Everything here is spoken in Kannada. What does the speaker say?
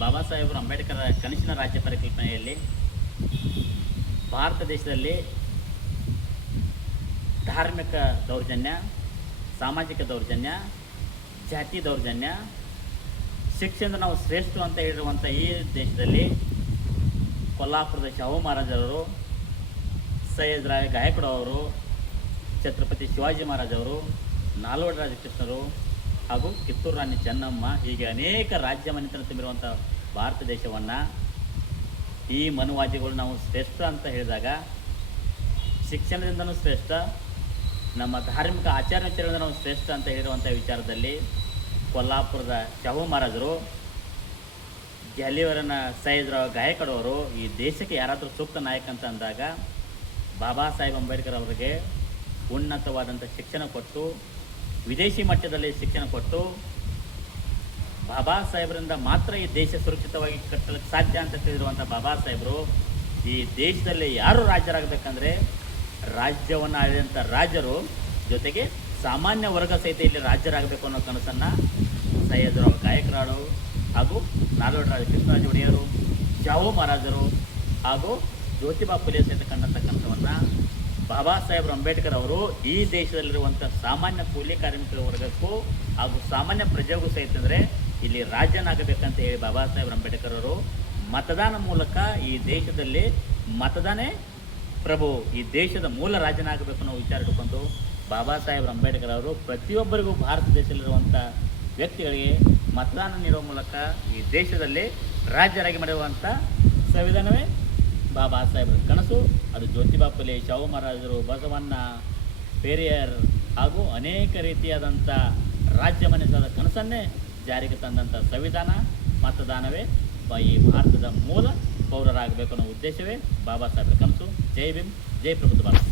ಬಾಬಾ ಸಾಹೇಬರು ಅಂಬೇಡ್ಕರ್ ಕನಸಿನ ರಾಜ್ಯ ಪರಿಕಲ್ಪನೆಯಲ್ಲಿ ಭಾರತ ದೇಶದಲ್ಲಿ ಧಾರ್ಮಿಕ ದೌರ್ಜನ್ಯ, ಸಾಮಾಜಿಕ ದೌರ್ಜನ್ಯ, ಜಾತಿ ದೌರ್ಜನ್ಯ, ಶಿಕ್ಷೆಯಿಂದ ನಾವು ಶ್ರೇಷ್ಠ ಅಂತ ಹೇಳಿರುವಂಥ ಈ ದೇಶದಲ್ಲಿ ಕೊಲ್ಲಾಪುರದ ಶಾಹು ಮಹಾರಾಜರವರು, ಸೈಯದ್ ರಾಯ್ ಗಾಯಕ್ವಾಡ್ ಅವರು, ಛತ್ರಪತಿ ಶಿವಾಜಿ ಮಹಾರಾಜವರು, ನಾಲ್ವಡಿ ರಾಜಕೃಷ್ಣರು ಹಾಗೂ ಕಿತ್ತೂರು ರಾಣಿ ಚೆನ್ನಮ್ಮ ಹೀಗೆ ಅನೇಕ ರಾಜ್ಯ ಮನೆತನ ತುಂಬಿರುವಂಥ ಭಾರತ ದೇಶವನ್ನು ಈ ಮನುವಾದಿಗಳು ನಾವು ಶ್ರೇಷ್ಠ ಅಂತ ಹೇಳಿದಾಗ, ಶಿಕ್ಷಣದಿಂದನೂ ಶ್ರೇಷ್ಠ, ನಮ್ಮ ಧಾರ್ಮಿಕ ಆಚಾರ್ಯದಿಂದ ನಾವು ಶ್ರೇಷ್ಠ ಅಂತ ಹೇಳಿರುವಂಥ ವಿಚಾರದಲ್ಲಿ ಕೊಲ್ಲಾಪುರದ ಶಾಹು ಮಹಾರಾಜರು, ಗೆಲ್ಲಿಯವರನ್ನ ಸೈಯದ್ ರಾವ್ ಗಾಯಕ್ವಾಡ್ ಅವರು ಈ ದೇಶಕ್ಕೆ ಯಾರಾದರೂ ಸೂಕ್ತ ನಾಯಕ ಅಂತ ಅಂದಾಗ ಬಾಬಾ ಸಾಹೇಬ್ ಅಂಬೇಡ್ಕರ್ ಅವರಿಗೆ ಉನ್ನತವಾದಂಥ ಶಿಕ್ಷಣ ಕೊಟ್ಟು, ವಿದೇಶಿ ಮಟ್ಟದಲ್ಲಿ ಶಿಕ್ಷಣ ಕೊಟ್ಟು, ಬಾಬಾ ಸಾಹೇಬರಿಂದ ಮಾತ್ರ ಈ ದೇಶ ಸುರಕ್ಷಿತವಾಗಿ ಕಟ್ಟಲಿಕ್ಕೆ ಸಾಧ್ಯ ಅಂತ ತಿಳಿದಿರುವಂಥ ಬಾಬಾ ಸಾಹೇಬರು ಈ ದೇಶದಲ್ಲಿ ಯಾರು ರಾಜ್ಯರಾಗಬೇಕಂದ್ರೆ ರಾಜ್ಯವನ್ನು ಆಳಿದಂಥ ರಾಜರು ಜೊತೆಗೆ ಸಾಮಾನ್ಯ ವರ್ಗ ಸಹಿತ ಇಲ್ಲಿ ರಾಜ್ಯರಾಗಬೇಕು ಅನ್ನೋ ಕನಸನ್ನು ಸೈಯದ್ ರಾವ್ ಗಾಯಕ್ವಾಡ್ ಹಾಗೂ ನಾಲ್ವಡಿ ರಾಜಕೃಷ್ಣರಾಜ ಒಡೆಯರು, ಶಾಹು ಮಹಾರಾಜರು ಹಾಗೂ ಜ್ಯೋತಿಬಾ ಫುಲೆ ಸಹಿತ ಕಂಡಂಥ ಕನಸವನ್ನು ಬಾಬಾ ಸಾಹೇಬ್ ಅಂಬೇಡ್ಕರ್ ಅವರು ಈ ದೇಶದಲ್ಲಿರುವಂಥ ಸಾಮಾನ್ಯ ಕೂಲಿ ಕಾರ್ಮಿಕ ವರ್ಗಕ್ಕೂ ಹಾಗೂ ಸಾಮಾನ್ಯ ಪ್ರಜೆಗೂ ಸಹಿತ ಅಂದರೆ ಇಲ್ಲಿ ರಾಜ್ಯನಾಗಬೇಕಂತ ಹೇಳಿ ಬಾಬಾ ಸಾಹೇಬ್ ಅಂಬೇಡ್ಕರ್ ಅವರು ಮತದಾನ ಮೂಲಕ ಈ ದೇಶದಲ್ಲಿ ಮತದಾನೇ ಪ್ರಭು, ಈ ದೇಶದ ಮೂಲ ರಾಜ್ಯನಾಗಬೇಕು ಅನ್ನೋ ವಿಚಾರ ಇಟ್ಕೊಂಡು ಬಾಬಾ ಸಾಹೇಬ್ ಅಂಬೇಡ್ಕರ್ ಅವರು ಪ್ರತಿಯೊಬ್ಬರಿಗೂ ಭಾರತ ದೇಶದಲ್ಲಿರುವಂಥ ವ್ಯಕ್ತಿಗಳಿಗೆ ಮತದಾನ ನೀಡುವ ಮೂಲಕ ಈ ದೇಶದಲ್ಲಿ ರಾಜ್ಯರಾಗಿ ಮಾಡಿರುವಂಥ ಸಂವಿಧಾನವೇ ಬಾಬಾ ಸಾಹೇಬ್ರ ಕನಸು. ಅದು ಜ್ಯೋತಿಬಾ ಫುಲೆ, ಶಾಹು ಮಹಾರಾಜರು, ಬಸವಣ್ಣ, ಪೆರಿಯರ್ ಹಾಗೂ ಅನೇಕ ರೀತಿಯಾದಂಥ ರಾಜ್ಯ ಮನೆತನದ ಕನಸನ್ನೇ ಜಾರಿಗೆ ತಂದಂಥ ಸಂವಿಧಾನ ಮತದಾನವೇ ಈ ಭಾರತದ ಮೂಲ ಪೌರರಾಗಬೇಕು ಅನ್ನೋ ಉದ್ದೇಶವೇ ಬಾಬಾ ಸಾಹೇಬ್ರ ಕನಸು. ಜೈ ಭೀಮ್, ಜೈ ಪ್ರಬುದ್ಧ ಭಾರತ.